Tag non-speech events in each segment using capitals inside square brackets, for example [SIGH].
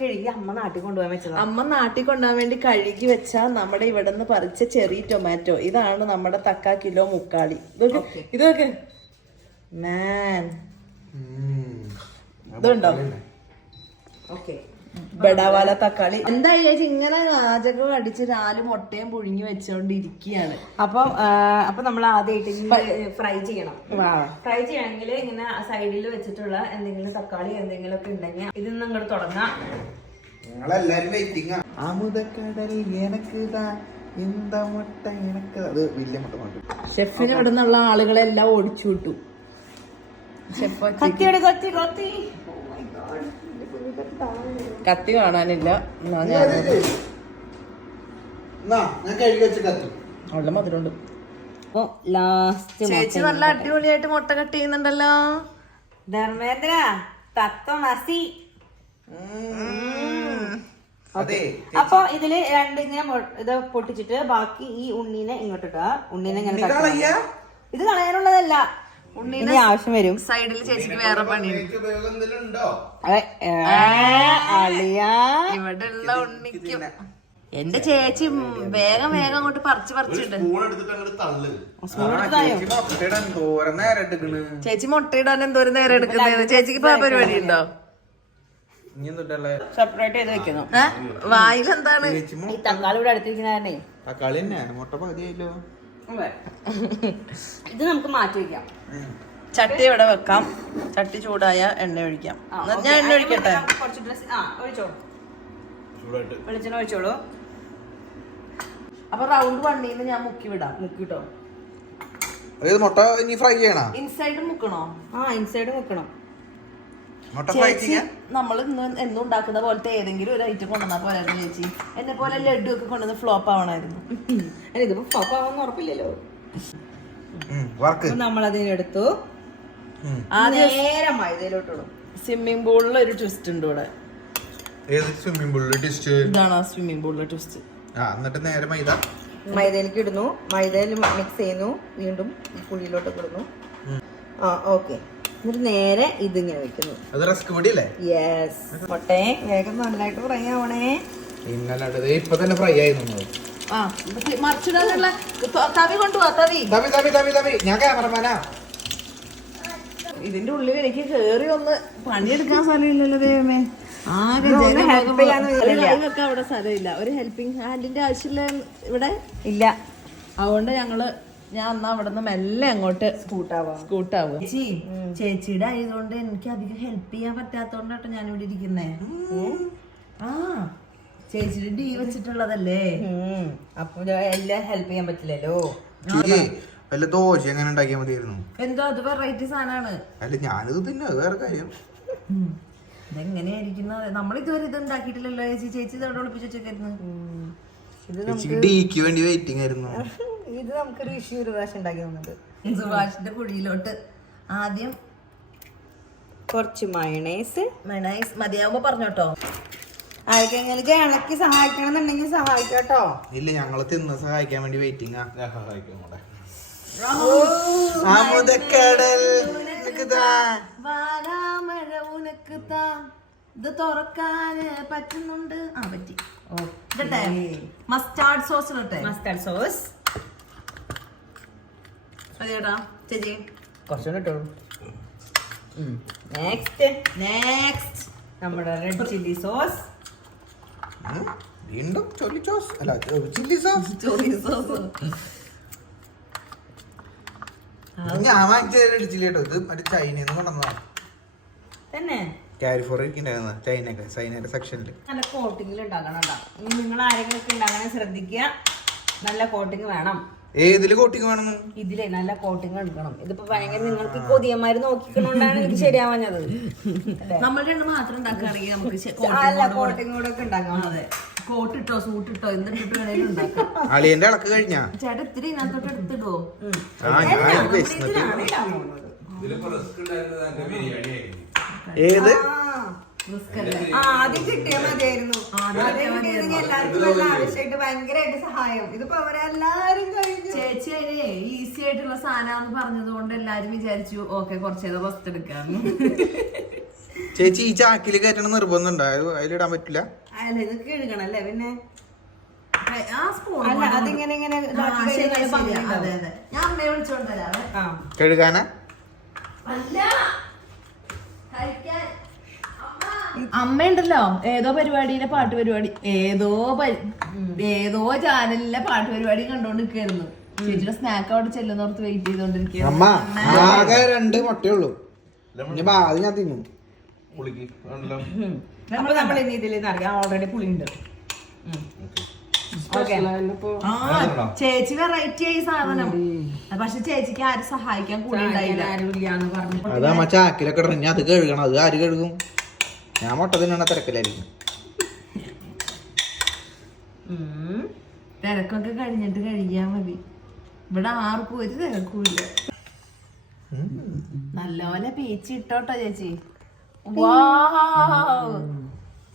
കഴുകി അമ്മ നാട്ടിൽ കൊണ്ടുപോകാൻ വെച്ചത്. അമ്മ നാട്ടിൽ കൊണ്ടുപോകാൻ വേണ്ടി കഴുകി വെച്ച നമ്മുടെ ഇവിടെ നിന്ന് പറിച്ച ചെറിയ ടൊമാറ്റോ ഇതാണ് നമ്മുടെ തക്കാ കിലോ മുക്കാളി ഇതൊക്കെ ഇതൊക്കെ. മാൻ. ഇതുണ്ടോ? ഓക്കെ. ബെടാവാല തക്കാളി. എന്തായാലും ഇങ്ങനെ പാചകം അടിച്ച് നാല് മുട്ടയും പുഴുങ്ങി വെച്ചോണ്ടിരിക്കുകയാണ് അപ്പൊ അപ്പൊ നമ്മൾ ആദ്യമായിട്ട് ഫ്രൈ ചെയ്യണം. ഫ്രൈ ചെയ്യണമെങ്കിൽ ഇങ്ങനെ സൈഡിൽ വെച്ചിട്ടുള്ള എന്തെങ്കിലും തക്കാളി എന്തെങ്കിലും ഒക്കെ ഉണ്ടെങ്കിൽ ഇതിൽ നിന്ന് അങ്ങോട്ട് തുടങ്ങാം. നിങ്ങളെല്ലാരും വെയിറ്റിംഗ് മുട്ട എനക്ക് അത് വലിയ മുട്ട മുട്ട ഷെഫിന് ഇവിടെ നിന്നുള്ള ആളുകളെല്ലാം ഓടിച്ചു വിട്ടു ഷെഫ് കത്തി കത്തി കത്തി. കത്തി കാണാനില്ല. അവളുടെ മധുരമുണ്ട്. അപ്പൊ ലാസ്റ്റ് ചേച്ചി നല്ല അടിപൊളിയായിട്ട് മുട്ട കട്ട് ചെയ്യുന്നുണ്ടല്ലോ. ധർമ്മേന്ദ്ര തത്വമസി അതെ അപ്പൊ ഇതിൽ രണ്ട് ഇങ്ങനെ ഇത് പൊട്ടിച്ചിട്ട് ബാക്കി ഈ ഉണ്ണീനെ ഇങ്ങോട്ട് ഉണ്ണീനെ ഇങ്ങനെ. ഇത് കളയാനുള്ളതല്ല. ഉണ്ണീനെ ആവശ്യം വരും. സൈഡിൽ ചേച്ചിക്ക് വേറെ പണി ഇവിടെ ഉള്ള ഉണ്ണിക്കും. എന്റെ ചേച്ചി വേഗം വേഗം അങ്ങോട്ട് പറിച്ച് പറിച്ചിട്ട് സ്പൂൺ എടുത്തിട്ട് അങ്ങോട്ട് തള്ളു. ചേച്ചി മുട്ടയിടാൻ എന്തോരം നേരം എടുക്കുന്നത് ചേച്ചിക്ക് ഇപ്പൊ പരിപാടി ഉണ്ടോ സെപ്പറേറ്റ് ചെയ്ത് വെക്കുന്നു. വായിൽ എന്താണ് ചേച്ചി തക്കാളി ഇവിടെ അടുത്തിരിക്കുന്നതന്നെ തക്കാളി തന്നെ മുട്ട പകുതിയായില്ലോ. ഇത് നമുക്ക് മാറ്റി വെക്കാം. ചട്ടി ഇവിടെ വെക്കാം. ചട്ടി ചൂടായ എണ്ണ ഒഴിക്കാം. ഞാൻ എണ്ണ ഒഴിക്കട്ടെ? കുറച്ച് ഡ്രസ് ആ ഒഴിച്ചോളൂ. വെളിച്ചെണ്ണ ഒഴിച്ചോളൂ. അപ്പൊ റൗണ്ട് വണ്ണിന്ന് ഞാൻ മുക്കി വിടാം. മുക്കിട്ടോ മുട്ട ഇനി ഫ്രൈ ചെയ്യണോ? ഇൻസൈഡ് മുക്കണോ? ആ ഇൻസൈഡ് മുക്കണം. ചേച്ചി നമ്മൾ ഇന്ന് എന്നും ഉണ്ടാക്കുന്ന പോലത്തെ ഏതെങ്കിലും ഒരു ഐറ്റം കൊണ്ടുവന്നാ പോലായിരുന്നു ചേച്ചി. എന്നെ പോലെ ലഡു ഒക്കെ കൊണ്ടുവന്ന് ഫ്ലോപ്പ് ആവണായിരുന്നു. അല്ല ഇതിപ്പോ ഫ്ലോപ്പ് ആവുമെന്ന് ഉറപ്പില്ലല്ലോ. മൈദയിലോട്ടിടും സ്വിമ്മിംഗ് പൂളിൽ ഒരു ട്വിസ്റ്റ് ഉണ്ട് ഇവിടെ. ഏത് സ്വിമ്മിംഗ് ട്വിസ്റ്റ് ഇതാണ് ആ സ്വിമ്മിംഗ് പൂളിലെ ട്വിസ്റ്റ് ആ എന്നിട്ട് നേരെ മൈദ. മൈദയിലേക്ക് ഇടുന്നു. മൈദയിൽ മിക്സ് ചെയ്യുന്നു. വീണ്ടും കുഴിയിലോട്ട് ഇടുന്നു. ആ ഓക്കെ എന്നിട്ട് നേരെ ഇതിങ്ങനെ വെക്കുന്നു. അത് റിസ്ക് കൂടിയല്ലേ? യെസ് വേഗം നന്നായിട്ട് ഫ്രൈ ആവണേ. ഇന്നലെ ഇപ്പൊ തന്നെ ഫ്രൈ ആയി നിന്നത്. ആ മറിച്ചിടാനുള്ള തവി കൊണ്ടുപോവാ തവി. തവി തവി തവി തവി. ഞാൻ ക്യാമറമാനാ ഇതിന്റെ ഉള്ളിൽ എനിക്ക് കേറി ഒന്ന് പണിയെടുക്കാൻ സ്ഥലമില്ലല്ലോ ദൈവമേ. ആകെ അവിടെ സ്ഥലമില്ല. ഒരു ഹെൽപ്പിംഗ് ഹാൻഡിന്റെ ആവശ്യമില്ല ഇവിടെ? ഇല്ല. അതുകൊണ്ട് ഞങ്ങൾ ഞാൻ എന്നാ അവിടെ നിന്ന് മെല്ലെ അങ്ങോട്ട് സ്കൂട്ടാവാം. സ്കൂട്ടാവുക ചേച്ചി ചേച്ചിയുടെ ആയതുകൊണ്ട് എനിക്ക് അധികം ഹെൽപ്പ് ചെയ്യാൻ പറ്റാത്തോണ്ടാട്ടോ ഞാൻ ഇവിടെ ഇരിക്കുന്നേ ആ ചേച്ചിയുടെ ഡീ വെച്ചിട്ടുള്ളതല്ലേ? അപ്പൊ എല്ലാം ഹെൽപ്പ് ചെയ്യാൻ പറ്റില്ലല്ലോ. വല്ല ദോശ എങ്ങനെ ഉണ്ടാക്കിയാൽ മതിയായിരുന്നു? എന്തോ അത് വെറൈറ്റി സാധനമാണ്. അല്ല ഞാനിത് തിന്നെ വേറെ കാര്യം. ഇതെങ്ങനെയായിരിക്കുന്നത് ഇത് ഉണ്ടാക്കിയിട്ടില്ലല്ലോ ചേച്ചി. ചേച്ചി ഇതോടെ ഒളിപ്പിച്ചു വെച്ചേക്കായിരുന്നു? ഇത് ഡീക്ക് വേണ്ടി വെയിറ്റിംഗ് ആയിരുന്നു. [LAUGHS] ഇത് നമുക്കൊരു വിഷു ഒരു പ്രാവശ്യം ഉണ്ടാക്കി തന്നത് സുഭാഷിന്റെ കുഴിയിലോട്ട് ആദ്യം കുറച്ച് മയണൈസ് മയണൈസ് മതിയാവുമ്പോ പറഞ്ഞോട്ടോ. ആർക്കെങ്കിലും ഇളക്കി സഹായിക്കണം എന്നുണ്ടെങ്കിൽ സഹായിക്കട്ടോ. ഇല്ല ഞങ്ങൾ തിന്ന് സഹായിക്കാൻ വേണ്ടി വെയിറ്റിംഗ് സഹായിക്കും കൂടെ. വാരാമഴ ഇത് തുറക്കാൻ പറ്റുന്നുണ്ട്. ആ പറ്റി. ഇടട്ടെ മസ്റ്റാർഡ് സോസ് മസ്റ്റാർഡ് സോസ് മതിയേട്ടാ ചേച്ചി. കുറച്ചുകൂടെ ഇട്ടോളൂ. നെക്സ്റ്റ് നെക്സ്റ്റ് നമ്മുടെ റെഡ് ചില്ലി സോസ് ഉം, വീണ്ടും ചൊല്ലി സോസ് അല്ല ചില്ലി സോസ് സോസ് ഞാൻ വാങ്ങിച്ചത് ചില്ലി കേട്ടോ. ഇത് മറ്റേ ചൈനയിൽ നിന്ന് കൊണ്ടുവന്നതാണ് തന്നെ? കാരിഫോർ ഇരിക്കണ്ടായിരുന്ന ചൈനയൊക്കെ ചൈനയുടെ സെക്ഷനിൽ നല്ല കോട്ടിങ്ങിൽ ഉണ്ടാക്കണം കേട്ടോ. നിങ്ങൾ ആരെങ്കിലും ഒക്കെ ഉണ്ടാക്കണേ ശ്രദ്ധിക്കുക. നല്ല കോട്ടിങ് വേണം. ഏതിൽ കോട്ടിങ് വേണം? ഇതിലെ നല്ല കോട്ടിങ് എടുക്കണം. ഇതിപ്പോ ഭയങ്കര നിങ്ങൾക്ക് കൊതിയന്മാര് നോക്കിക്കണോണ്ടാണ് എനിക്ക് ശരിയാവാഞ്ഞത്? നമ്മൾ രണ്ട് മാത്രം ഉണ്ടാക്കുകയാണെങ്കിൽ നമുക്ക് അല്ല കോട്ടിങ് കൂടെ ഒക്കെ ഉണ്ടാക്കാം. അതെ. കോട്ടിട്ടോ സൂട്ടിട്ടോ ഉണ്ടാക്കാം. അളിയന്റെ ഇളക്ക് കഴിഞ്ഞാ? ചേട്ടാ ഇത്തിരി ഇതിനകത്തോട്ട് എടുത്തിടുവോ? ഏത്? ആ ആദ്യം കിട്ടിയാൽ മതിയായിരുന്നു. എല്ലാവർക്കും നല്ല ആവശ്യമായിട്ട് ഭയങ്കരമായിട്ട് സഹായം. ഇതിപ്പോ അവരെല്ലാരും കഴിഞ്ഞു. ചേച്ചി അതിന് ഈസി ആയിട്ടുള്ള സാധനമാണെന്ന് പറഞ്ഞത് കൊണ്ട് എല്ലാരും വിചാരിച്ചു ഓക്കെ കുറച്ചേതോ വസ്തു എടുക്കാന്ന് ചേച്ചി ഈ ചാക്കിൽ കയറ്റണം നിർബന്ധം ഉണ്ടായോ അതിലിടാൻ പറ്റില്ല? അല്ല ഇത് കഴുകണം അല്ലേ പിന്നെ? ആ സ്പൂൺ അല്ല അതിങ്ങനെ ഇങ്ങനെ ഇതാക്കി കഴിഞ്ഞാൽ നല്ല ഭംഗിയുണ്ടാവും. അതെ അതെ ഞാൻ അമ്മയെ വിളിച്ചോണ്ട് വരാവേ ആ കഴുകാനാ അല്ല കഴിക്കാൻ അമ്മയുണ്ടല്ലോ. ഏതോ പരിപാടിയിലെ പാട്ട് പരിപാടി. ഏതോ ഏതോ ചാനലിലെ പാട്ട് പരിപാടി കണ്ടോണ്ട് നിൽക്കായിരുന്നു ചേച്ചിയുടെ സ്നാക്ക് അവിടെ ചെല്ലുന്നോർത്ത് വെയിറ്റ് ചെയ്തോണ്ടിരിക്കുന്നു രണ്ട് ഞാൻ തിന്നും. നമ്മൾ ഇനി ഇതിൽ അറിയാം ഓൾറെഡി പുളിയുണ്ട്. ഓക്കെ ആ ചേച്ചി വെറൈറ്റി ആയി സാധനം. പക്ഷെ ചേച്ചിക്ക് ആരും സഹായിക്കാൻ കൂടെ ഉണ്ടായില്ല. ആരും ഇല്ലാന്ന് പറഞ്ഞു. അത് അത് കഴുകണം. അത് ആര് കഴുകും? ഞാൻ മുട്ട തിന്നണ തിരക്കിലായിരിക്കും തിരക്കൊക്കെ കഴിഞ്ഞിട്ട് കഴിയാ മതി. ഇവിടെ ആർക്കും ഒരു തിരക്കുമില്ല. നല്ലപോലെ പീച്ച് ഇട്ടോട്ടോ ചേച്ചി.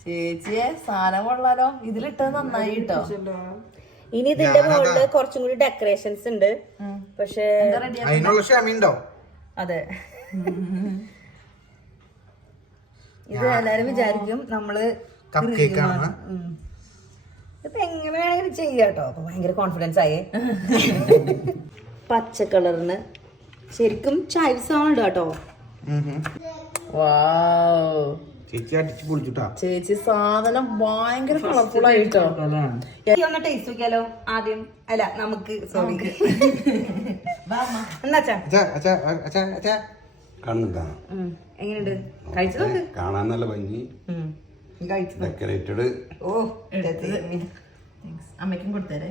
ചേച്ചിയെ സാധനം കൊള്ളാലോ. ഇതിലിട്ടത് നന്നായി കേട്ടോ ഇനി ഇതിന്റെ മുകളിൽ കുറച്ചും കൂടി ഡെക്കറേഷൻസ് ഉണ്ട്. പക്ഷേ അതിനുള്ള ക്ഷമയുണ്ടോ? അതെ. ഇത് എല്ലാരും വിചാരിക്കും നമ്മൾ കപ്പ് കേക്ക് ആണ്. ഉം. ഇപ്പൊ എങ്ങനെ വേണമെങ്കിലും ചെയ്യാട്ടോ. അപ്പൊ ഭയങ്കര കോൺഫിഡൻസ് ആയേ. [LAUGHS] പച്ച കളറിന് ശരിക്കും ചായ സൗണ്ട് കേട്ടോ ചേച്ചി അടിച്ചു പൊളിച്ചുട്ടാ. ചേച്ചി സാധനം ഭയങ്കര കളർഫുൾ ആയിട്ടോ. ഒന്ന് ടേസ്റ്റ് നോക്കിയാലോ? ആദ്യം അല്ല നമുക്ക് സോറി [LAUGHS] എന്നാച്ചാ എങ്ങനെയുണ്ട്? കഴിച്ചു നോക്ക് കാണാൻ നല്ല ഭംഗി. ഡെക്കറേറ്റഡ് ഓ അമ്മയ്ക്കും കൊടുത്തേരെ.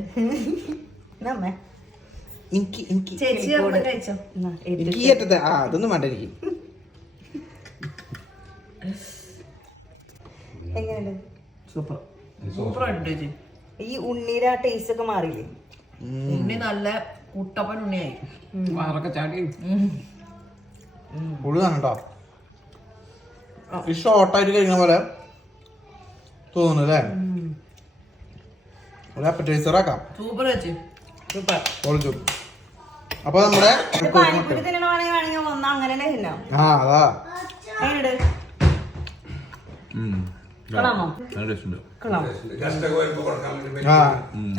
അമ്മേ? എനിക്ക് എനിക്ക്. എനിക്ക് ആ അതൊന്നും വേണ്ട എനിക്ക്. എങ്ങനെയുണ്ട്? സൂപ്പർ. സൂപ്പർ. ആയിട്ട് ചേച്ചി. ഈ ഉണ്ണീരെ ടേസ്റ്റ് ഒക്കെ മാറിയില്ലേ? ഉണ്ണി നല്ല കുട്ടപ്പൻ ഉണ്ണിയായി. പുഴുതാണ് കേട്ടോ ഫിഷ് ഓട്ടായിട്ട് കഴിക്കുന്ന പോലെ തോന്നുന്നു അല്ലേ? ഒരു അപ്പറ്റൈസർ ആക്കാം. സൂപ്പർ ചേച്ചി. സൂപ്പർ പൊളിച്ചു. അപ്പൊ നമ്മുടെ ആ അതാ. ആ.